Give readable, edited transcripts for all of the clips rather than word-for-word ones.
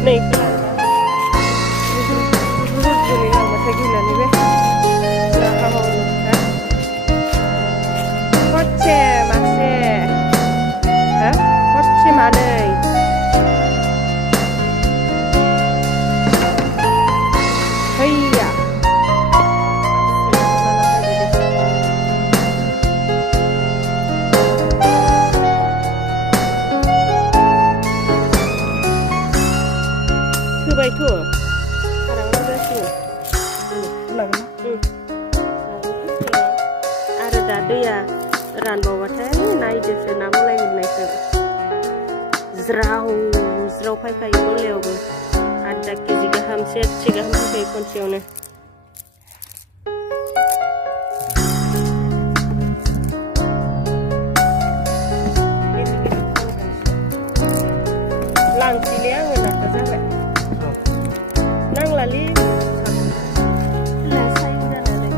Nih kelihatan. Gila masa gila nih be. Belakang mau kan? Koce masih. Hah? Koce mana? Haiya. Baik tuh, sekarang udah tuh. Ada dada ya, ran bawa teh, naik desa namu lagi naik ke. Zrau pai kai itu leo bu. Ada kejiga hamset, ciga ham kai konsione. Lang siliang enak saja. Nang lali lah saya udah lali.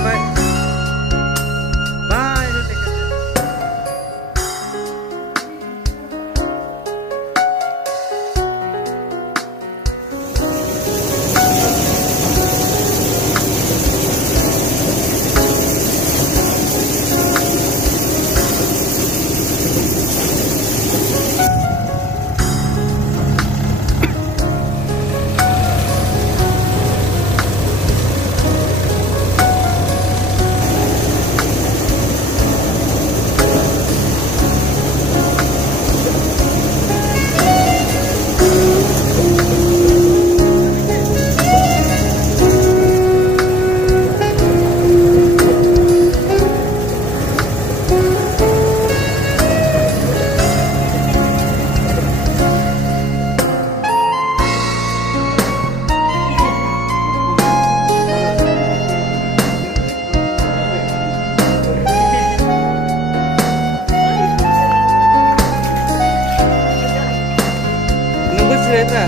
Bye. Bye. Nunggu cerita.